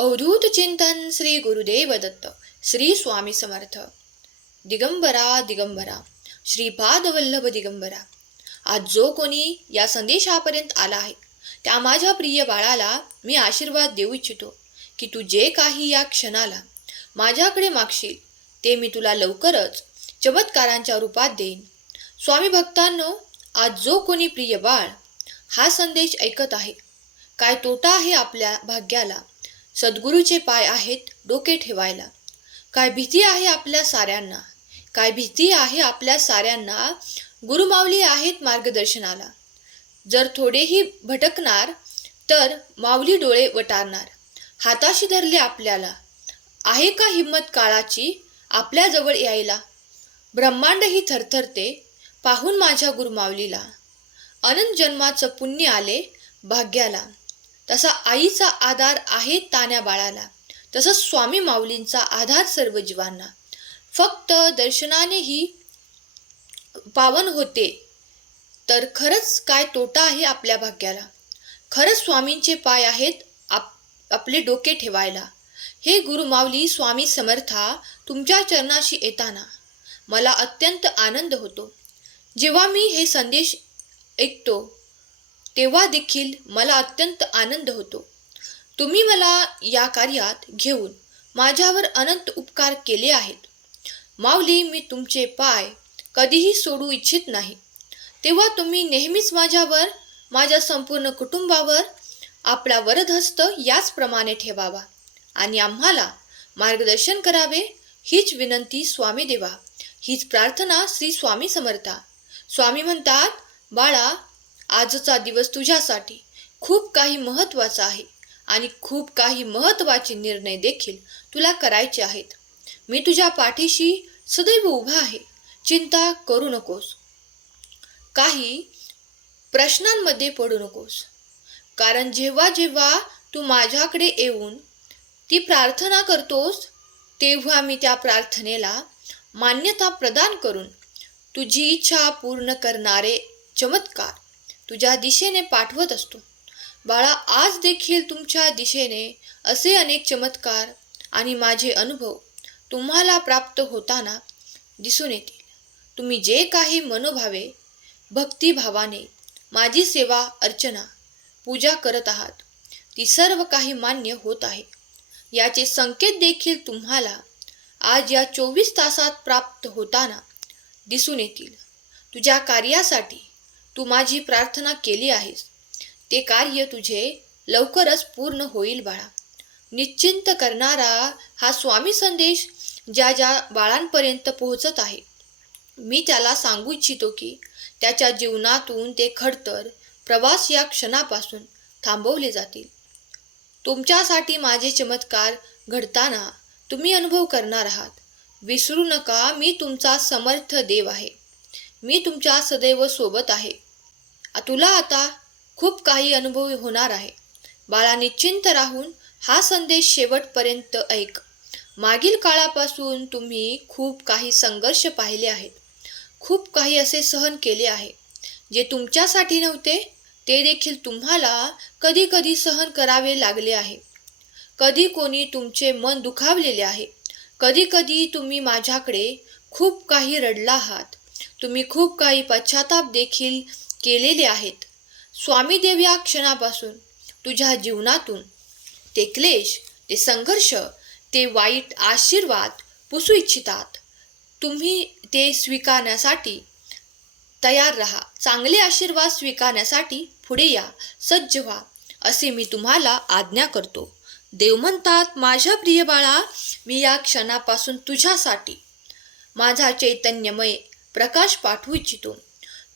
अवधूत चिंतन श्री गुरुदेव दत्त श्री स्वामी समर्थ. दिगंबरा दिगंबरा श्रीपाद वल्लभ दिगंबरा. आज जो कोणी या संदेशापर्यंत आला आहे त्या माझ्या प्रिय बाळाला मी आशीर्वाद देऊ इच्छितो की तू जे काही या क्षणाला माझ्याकडे मागशील ते मी तुला लवकरच चमत्कारांच्या रूपात देईन. स्वामी भक्तांनो आज जो कोणी प्रिय बाळ हा संदेश ऐकत आहे काय तोटा आहे आपल्या भाग्याला? सद्गुरूचे पाय आहेत डोके ठेवायला. काय भीती आहे आपल्या साऱ्यांना? काय भीती आहे आपल्या साऱ्यांना? गुरुमावली आहेत मार्गदर्शनाला. जर थोडेही भटकणार तर माऊली डोळे वटारणार. हाताशी धरले आपल्याला. आहे का हिंमत काळाची आपल्याजवळ यायला? ब्रह्मांड ही थरथरते पाहून माझ्या गुरुमावलीला अनंत जन्माचं पुण्य आले भाग्याला. तसा आईचा आधार आहे तान्या बाळाला. तसंच स्वामी माऊलींचा आधार सर्व जीवांना. फक्त दर्शनानेही पावन होते तर खरंच काय तोटा आहे आपल्या भाग्याला? खरंच स्वामींचे पाय आहेत आप आपले डोके ठेवायला. हे गुरुमाऊली स्वामी समर्था तुमच्या चरणाशी येताना मला अत्यंत आनंद होतो. जेव्हा मी हे संदेश ऐकतो तेव्हा देखील मला अत्यंत आनंद होतो. तुम्ही मला या कार्यात घेऊन माझ्यावर अनंत उपकार केले आहेत. माऊली मी तुमचे पाय कधीही सोडू इच्छित नाही. तेव्हा तुम्ही नेहमीच माझ्यावर माझ्या संपूर्ण कुटुंबावर आपला वरदहस्त याचप्रमाणे ठेवावा आणि आम्हाला मार्गदर्शन करावे हीच विनंती स्वामी देवा हीच प्रार्थना श्री स्वामी समर्था. स्वामी म्हणतात बाळा आजचा दिवस तुझ्यासाठी खूप काही महत्त्वाचा आहे आणि खूप काही महत्त्वाचे निर्णय देखील तुला करायचे आहेत. मी तुझ्या पाठीशी सदैव उभा आहे. चिंता करू नकोस. काही प्रश्नांमध्ये पडू नकोस. कारण जेव्हा जेव्हा तू माझ्याकडे येऊन ती प्रार्थना करतोस तेव्हा मी त्या प्रार्थनेला मान्यता प्रदान करून तुझी इच्छा पूर्ण करणारे चमत्कार तुझ्या दिशेने पाठवत असतो. बाळा आज देखील तुमच्या दिशेने असे अनेक चमत्कार आणि माझे अनुभव तुम्हाला प्राप्त होताना दिसून येतील. तुम्ही जे काही मनोभावे भक्तिभावाने माझी सेवा अर्चना पूजा करत आहात ती सर्व काही मान्य होत आहे. याचे संकेत देखील तुम्हाला आज या चोवीस तासात प्राप्त होताना दिसून येतील. तुझ्या कार्यासाठी तू माझी प्रार्थना केली आहेस. ते कार्य तुझे लवकरच पूर्ण होईल बाळा. निश्चिंत करणारा हा स्वामी संदेश ज्या ज्या बाळांपर्यंत पोहोचत आहे. मी त्याला सांगू इच्छितो की त्याच्या जीवनातून ते खडतर प्रवास या क्षणापासून थांबवले जातील. तुमच्यासाठी माझे चमत्कार घडताना तुम्ही अनुभव करणार आहात. विसरू नका मी तुमचा समर्थ देव आहे. मी तुमच्या सदैव सोबत आहे. तुला आता खूप काही अनुभव होणार आहे. बाळा निश्चिंत राहून हा संदेश शेवटपर्यंत ऐक. मागील काळापासून तुम्ही खूप काही संघर्ष पाहिले आहेत. खूप काही असे सहन केले आहे. जे तुमच्यासाठी नव्हते ते देखील तुम्हाला कधी कधी सहन करावे लागले आहे. कधी कोणी तुमचे मन दुखावलेले आहे. कधी कधी तुम्ही माझ्याकडे खूप काही रडला आहात. तुम्ही खूप काही पश्चाताप देखील केलेले आहेत. स्वामीदेव या क्षणापासून तुझ्या जीवनातून ते क्लेश ते संघर्ष ते वाईट आशीर्वाद पुसू इच्छितात. तुम्ही ते स्वीकारण्यासाठी तयार राहा. चांगले आशीर्वाद स्वीकारण्यासाठी पुढे या. सज्ज व्हा असे मी तुम्हाला आज्ञा करतो. देव म्हणतात माझ्या प्रिय बाळा मी या क्षणापासून तुझ्यासाठी माझा चैतन्यमय प्रकाश पाठवू इच्छितो.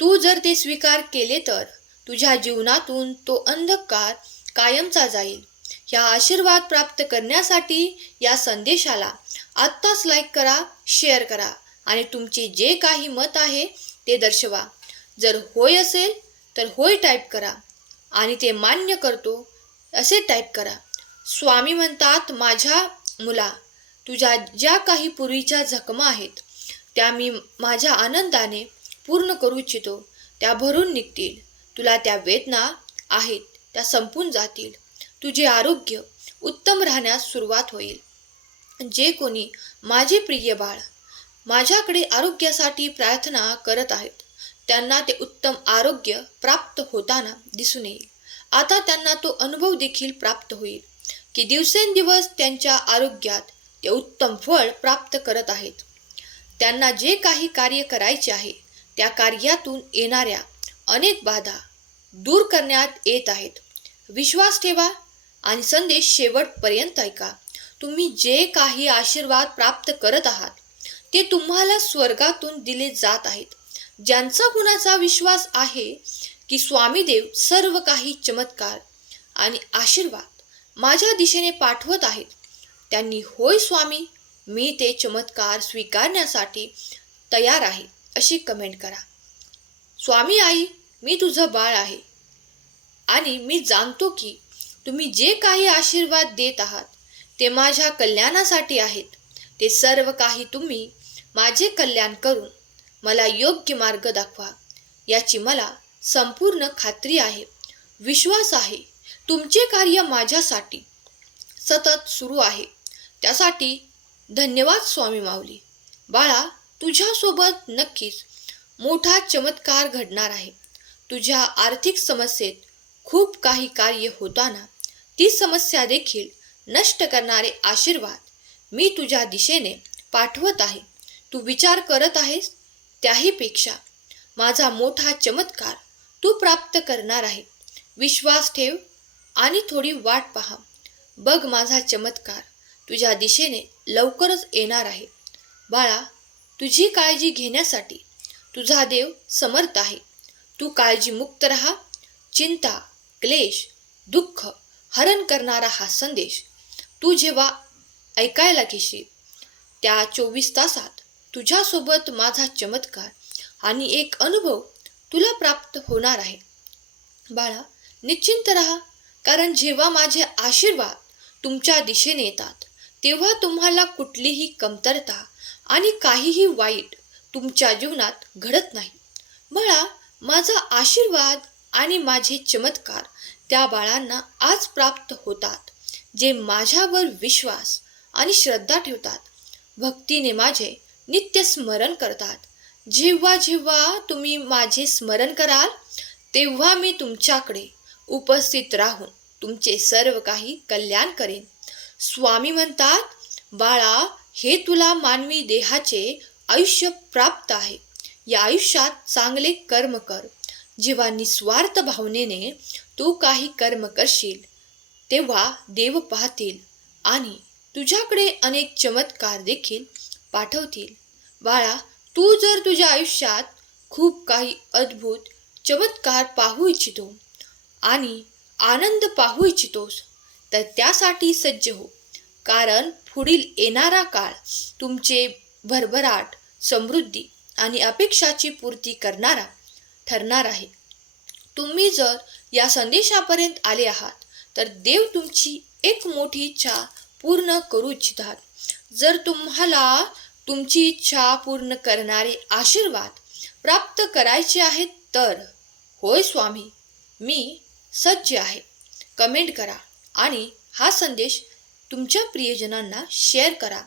तू जर ते स्वीकार केले तर तुझ्या जीवनातून तो अंधकार कायमचा जाईल. या आशीर्वाद प्राप्त करण्यासाठी या संदेशाला आत्ताच लाईक करा शेअर करा आणि तुमचे जे काही मत आहे ते दर्शवा. जर होय असेल तर होय टाईप करा आणि ते मान्य करतो असे टाईप करा. स्वामी म्हणतात माझ्या मुला तुझ्या ज्या काही पूर्वीच्या जखमा आहेत त्या मी माझ्या आनंदाने पूर्ण करू इच्छितो. त्या भरून निघतील. तुला त्या वेदना आहेत त्या संपून जातील. तुझे आरोग्य उत्तम राहण्यास सुरुवात होईल. जे कोणी माझे प्रिय बाळ माझ्याकडे आरोग्यासाठी प्रार्थना करत आहेत त्यांना ते उत्तम आरोग्य प्राप्त होताना दिसून येईल. आता त्यांना तो अनुभव देखील प्राप्त होईल. की दिवसेंदिवस त्यांच्या आरोग्यात ते उत्तम फळ प्राप्त करत आहेत. त्यांना जे काही कार्य करायचे आहे त्या कार्यातून येणाऱ्या अनेक बाधा दूर करण्यात येत आहेत. विश्वास ठेवा आणि संदेश शेवटपर्यंत ऐका. तुम्ही जे काही आशीर्वाद प्राप्त करत आहात ते तुम्हाला स्वर्गातून दिले जात आहेत. ज्यांचा कुणाचा विश्वास आहे की स्वामीदेव सर्व काही चमत्कार आणि आशीर्वाद माझ्या दिशेने पाठवत आहेत त्यांनी होय स्वामी मी ते चमत्कार स्वीकारण्यासाठी तयार आहे अशी कमेंट करा. स्वामी आई मी तुझं बाळ आहे. आणि मी जाणतो की तुम्ही जे काही आशीर्वाद देत आहात ते माझ्या कल्याणासाठी आहेत. ते सर्व काही तुम्ही माझे कल्याण करून मला योग्य मार्ग दाखवा याची मला संपूर्ण खात्री आहे. विश्वास आहे तुमचे कार्य माझ्यासाठी सतत सुरू आहे. त्यासाठी धन्यवाद स्वामी माऊली. बाळा तुझ्यासोबत नक्कीच मोठा चमत्कार घडणार आहे. तुझ्या आर्थिक समस्येत खूप काही कार्य होताना ती समस्या देखील नष्ट करणारे आशीर्वाद मी तुझ्या दिशेने पाठवत आहे. तू विचार करत आहेस त्याहीपेक्षा माझा मोठा चमत्कार तू प्राप्त करणार आहे. विश्वास ठेव आणि थोडी वाट पहा. बघ माझा चमत्कार. तुझ्या दिशेने लवकरच येणार आहे. बाळा तुझी काळजी घेण्यासाठी तुझा देव समर्थ आहे. तू काळजीमुक्त राहा. चिंता क्लेश दुःख हरण करणारा हा संदेश तू जेव्हा ऐकायला घेशील त्या चोवीस तासात तुझ्यासोबत माझा चमत्कार आणि एक अनुभव तुला प्राप्त होणार आहे. बाळा निश्चिंत राहा कारण जेव्हा माझे आशीर्वाद तुमच्या दिशेने येतात तेव्हा तुम्हाला कुठलीही कमतरता आणि काहीही वाईट तुमच्या जीवनात घडत नाही. बाळा माझा आशीर्वाद आणि माझे चमत्कार त्या बाळांना आज प्राप्त होतात जे माझ्यावर विश्वास आणि श्रद्धा ठेवतात. भक्तीने माझे नित्य स्मरण करतात. जेव्हा जेव्हा तुम्ही माझे स्मरण कराल तेव्हा मी तुमच्याकडे उपस्थित राहून तुमचे सर्व काही कल्याण करेन. स्वामी म्हणतात बाळा हे तुला मानवी देहाचे आयुष्य प्राप्त आहे. या आयुष्यात चांगले कर्म कर. जेव्हा निस्वार्थ भावनेने तू काही कर्म करशील तेव्हा देव पाहतील आणि तुझ्याकडे अनेक चमत्कार देखील पाठवतील. बाळा तू जर तुझ्या आयुष्यात खूप काही अद्भुत चमत्कार पाहू इच्छितो आणि आनंद पाहू इच्छितोस तर त्यासाठी सज्ज हो. कारण पुढील येणारा काळ तुमचे भरभराट समृद्धी आणि अपेक्षाची पूर्ती करणारा ठरणार आहे. तुम्ही जर या संदेशापर्यंत आले आहात तर देव तुमची एक मोठी इच्छा पूर्ण करू इच्छितात. जर तुम्हाला तुमची इच्छा पूर्ण करणारे आशीर्वाद प्राप्त करायचे आहेत तर होय स्वामी मी सज्ज आहे. कमेंट करा. आणि हा संदेश तुमच्या प्रियजनांना शेअर करा.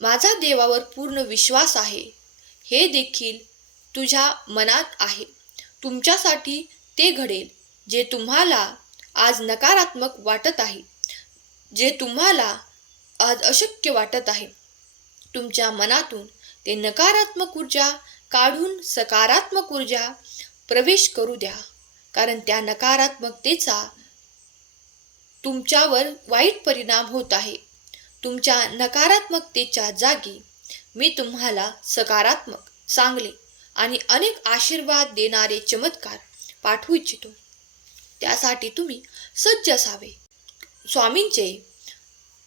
माझा देवावर पूर्ण विश्वास आहे. हे देखील तुझ्या मनात आहे. तुमच्यासाठी ते घडेल जे तुम्हाला आज नकारात्मक वाटत आहे जे तुम्हाला आज अशक्य वाटत आहे. तुमच्या मनातून ते नकारात्मक ऊर्जा काढून सकारात्मक ऊर्जा प्रवेश करू द्या कारण त्या नकारात्मकतेचा तुमच्यावर वाईट परिणाम होत आहे. तुमच्या नकारात्मकतेच्या जागी मी तुम्हाला सकारात्मक चांगले आणि अनेक आशीर्वाद देणारे चमत्कार पाठवू इच्छितो. त्यासाठी तुम्ही सज्ज असावे. स्वामींचे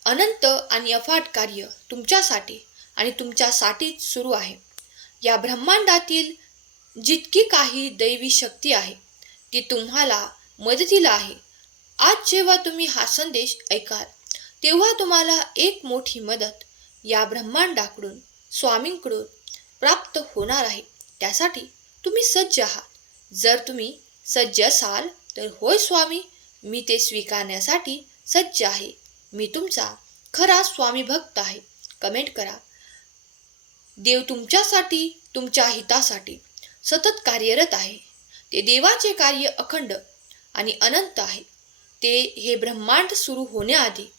अनंत आणि अफाट कार्य तुमच्यासाठी आणि तुमच्यासाठीच सुरू आहे. या ब्रह्मांडातील जितकी काही दैवी शक्ती आहे ती तुम्हाला मदतीला आहे. आज जेव्हा तुम्ही हा संदेश ऐकाल तेव्हा तुम्हाला एक मोठी मदत या ब्रह्मांडाकडून स्वामींकडून प्राप्त होणार आहे. त्यासाठी तुम्ही सज्ज आहात. जर तुम्ही सज्ज असाल तर होय स्वामी मी ते स्वीकारण्यासाठी सज्ज आहे. मी तुमचा खरा स्वामी भक्त आहे. कमेंट करा. देव तुमच्यासाठी तुमच्या हितासाठी सतत कार्यरत आहे. ते देवाचे कार्य अखंड आणि अनंत आहे. ते हे ब्रह्मांड सुरू होण्याआधी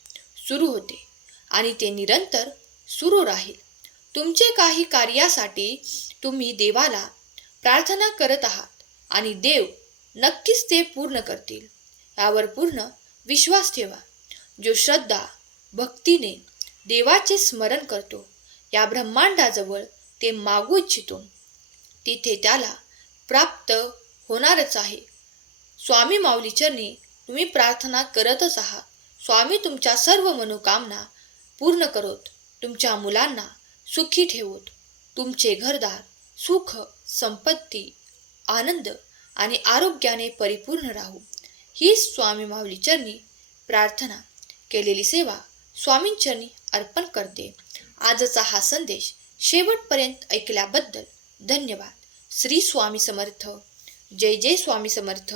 सुरू होते आणि ते निरंतर सुरू राहील. तुमचे काही कार्यासाठी तुम्ही देवाला प्रार्थना करत आहात आणि देव नक्कीच ते पूर्ण करतील. यावर पूर्ण विश्वास ठेवा. जो श्रद्धा भक्तीने देवाचे स्मरण करतो या ब्रह्मांडाजवळ ते मागू इच्छितो तिथे त्याला प्राप्त होणारच आहे. स्वामी माऊलीचरणी तुम्ही प्रार्थना करतच आहात. स्वामी तुमच्या सर्व मनोकामना पूर्ण करोत. तुमच्या मुलांना सुखी ठेवत. तुमचे घरदार सुख संपत्ती आनंद आणि आरोग्याने परिपूर्ण राहू. ही स्वामी माऊली चरणी प्रार्थना केलेली सेवा स्वामींचरणी अर्पण करते. आजचा हा संदेश शेवटपर्यंत ऐकल्याबद्दल धन्यवाद. श्री स्वामी समर्थ. जय जय स्वामी समर्थ.